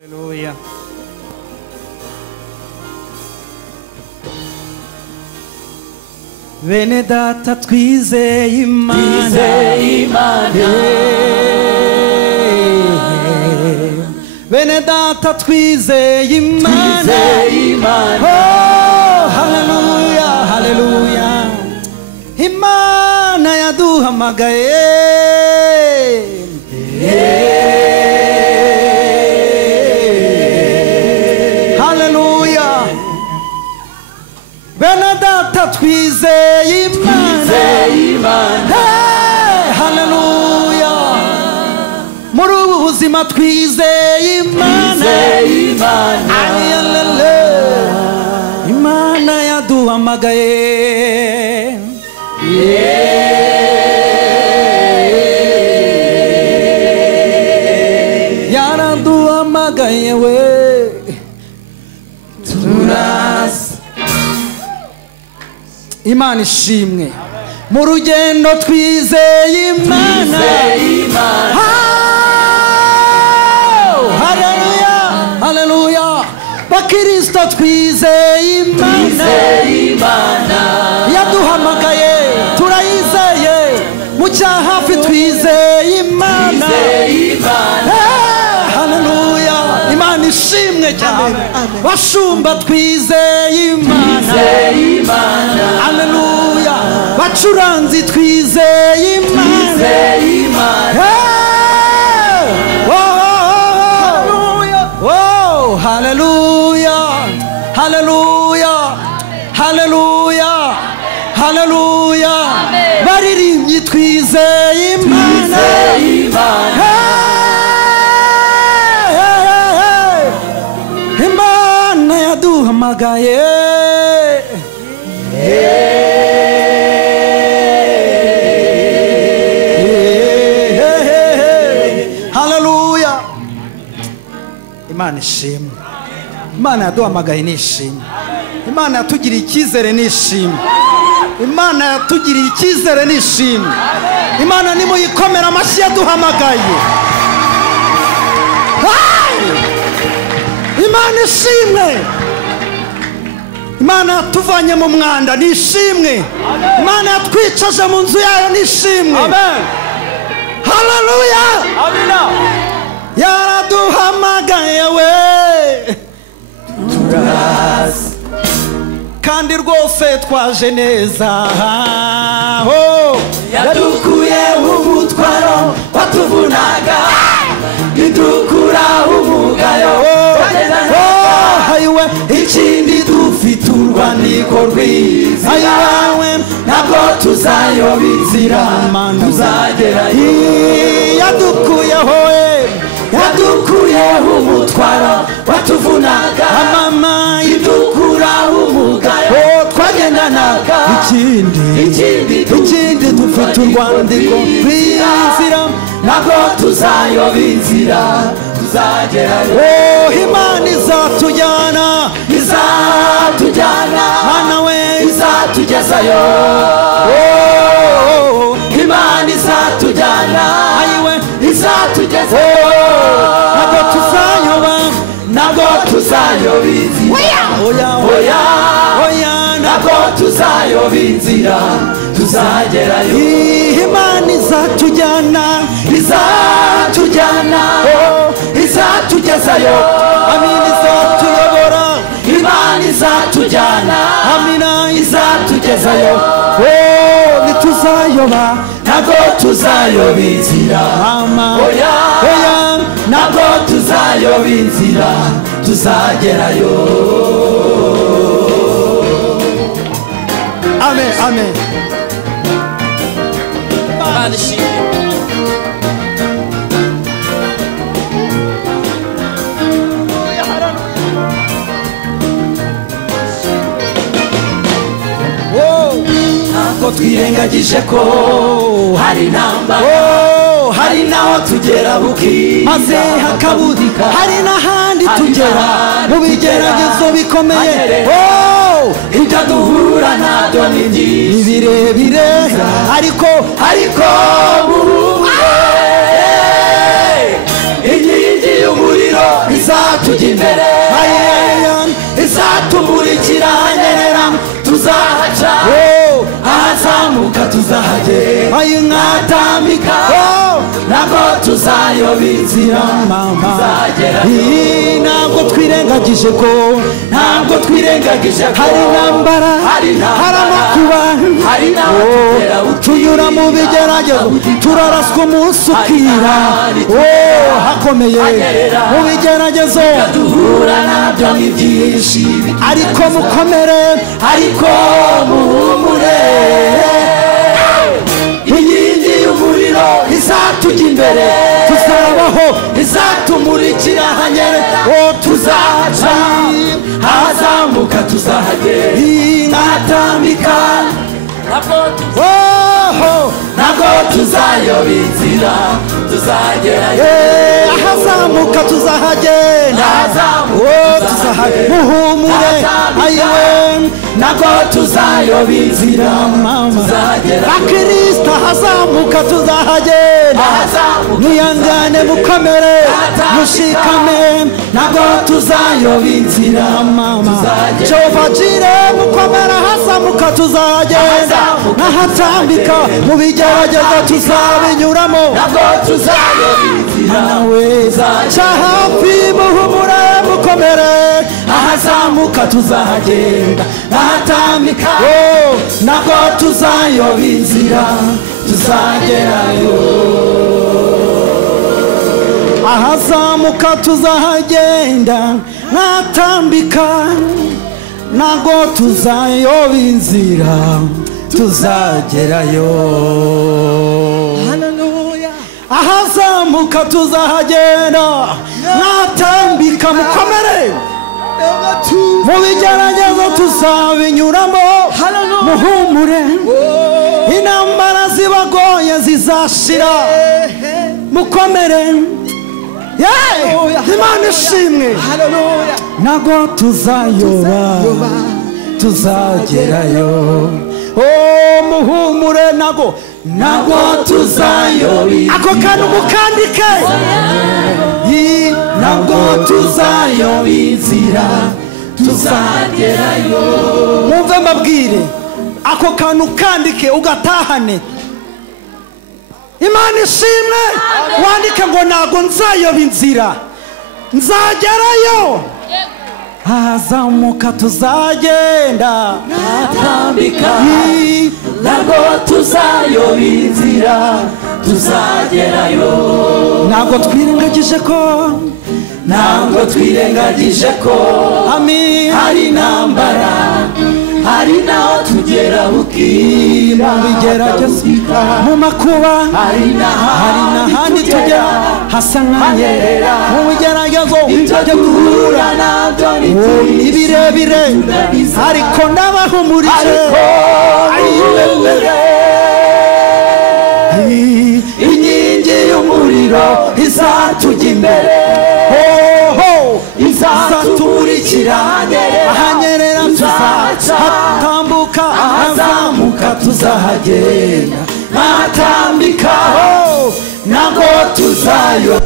Hallelujah. Bene data twizeye Imana, bene data twizeye Imana. Oh, hallelujah, hallelujah. Imana yaduhamagaye. Hallelujah. Bene data twizeye Imana. Hey, hallelujah. Muri ubu buzima twizeye Imana. Imana yaduhamagaye. Yaraduhamagaye we. Turasa. Imana ishimwe. Mu rugendo twizeye Imana. Hallelujah, hallelujah. Bakristo twizeye Imana. Yaduhamagaye turayizeye. Mu cyahafi twizeye Imana. Hallelujah. Imana ishimwe cyane. Bashumba twizeye Imana. Hallelujah. Bacuranzi twizeye Imana. Oh, hallelujah. Hallelujah. Hallelujah. Hallelujah. Baririmbyi twizeye Imana. Imana yaduhamagaye. Hallelujah. Imana ishimwe. Imana yaduhamagaye nishimwe. Imana yatugiriye icyizere nishimwe. Imana yatugiriye icyizere nishimwe. Imana nimuyikomera amashyi yaduhamagaye. Imana ishimwe. Imana yatuvanye mu mwanda nishimwe. Imana yatwicaje mu nzu yayo nishimwe. Amen. Hallelujah. Amina. Yaraduhamagaye we. Turasa. Kandi rwose twaje neza. Yadukuye umutwaro watuvunaga. Idukura umugayo. Hayiwe ikindi dufite urwandiko rwiza. Hayiwe ntabwo tuzayoba inzira tuzagerayo. Yadukuye umutwaro watuvunaga. Mama idukura umugayo twagendanaga. Ikindi dufite urwandiko rw'inzira ntabwo tuzayoba inzira tuzagerayo. Oh, Imana izatujyana. Mana we izatugezayo. Oh, Imana izatujyana. Ayiwe izatugezayo. Ntabwo tuzayoba inzira. Oya, ntabwo tuzayoba inzira tuzagerayo. Imana izatujyana. Izatugezayo. Amina izatuyobora. Imana izatujyana. Amina izatugezayo. Oh, ntituzayoba. Ntabwo tuzayoba inzira. Oya, ntabwo tuzayoba inzira tuzagerayo. Amen, amen. Ntabwo twirengagije ko hari intambara. Hari naho tugera bukira maze hakabudika. Hari n'ahandi tugera mu bigeragezo bikomeye. Ibyo duhura nabyo ni byinshi birebire. Ariko muhumure. Inkingi y'umuriro izatujya imbere, izatumurikira hanyerera tuzahaca, ahazamuka tuzahagera, nkatambika ntabwo tuzayoba inzira, ntabwo twirengagije ko hari intambara, hari amakuba, tunyura mu bigeragezo, turaraswa umunsi ukira, hakomeye mu bigeragezo duhura nabyo ni byinshi, ariko mukomere, ariko muhumure, inkingi y'umuriro izatujya imbere, tuzabaho, izatumurikira hanyerera tuzahaca, ahazamuka tuzahagera, nkatambika ntabwo tuzayoba inzira, tuzagerayo, ahazamuka tuzahagenda, muhumure, ayiwe ntabwo tuzayoba inzira, tuzagerayo, Kristo ahazamuka tuzahagenda, mwihangane mukomere, mushikame, ntabwo tuzayoba inzira, Jehova Jire mukomere, ahazamuka tuzahagenda, ahatambika mu bigeragezo tuzabinyuramo, ntabwo tuzayoba inzira, nawe cyahafi muhumure mukomere, ahazamuka tuzahagenda, ahatambika ntabwo tuzayoba inzira, tuzagerayo, ahazamuka tuzahagenda, nkatambika ntabwo tuzayoba inzira, tuzagerayo, ahazamuka tuzahagenda, nkatambika mukomere, mu bigeragezo tuzabinyuramo, muhumure, intambara zibagoye zizashira, mukomere, Imana ishimwe, ntabwo tuzayoba, tuzagerayo, muhumure, ntabwo tuzayoba, ako kantu mukandike, ntabwo tuzayoba inzira, tuzagerayo, mwumve mbabwire, ako kantu kandike ugatahane, Imana ishimwe, wandike ngo ntabwo nzayoba inzira, nzagerayo, ahazamuka tuzagenda, nkatambika ntabwo tuzayoba inzira, tuzagerayo, ntabwo twirengagije ko hari intambara, hari naho tugera bukira, mu bigeragezo, mu makuba, hari n'ahandi tugera hasa nk'ahanyerera, mu bigeragezo ibyo duhura nabyo ni birebire, ariko ndabahumurije, inkingi y'umuriro izatujya imbere, izatumurikira ahanyerera tuzahatambuka, ahazamuka tuzahagenda, nkatambika ntabwo tuzagerayo.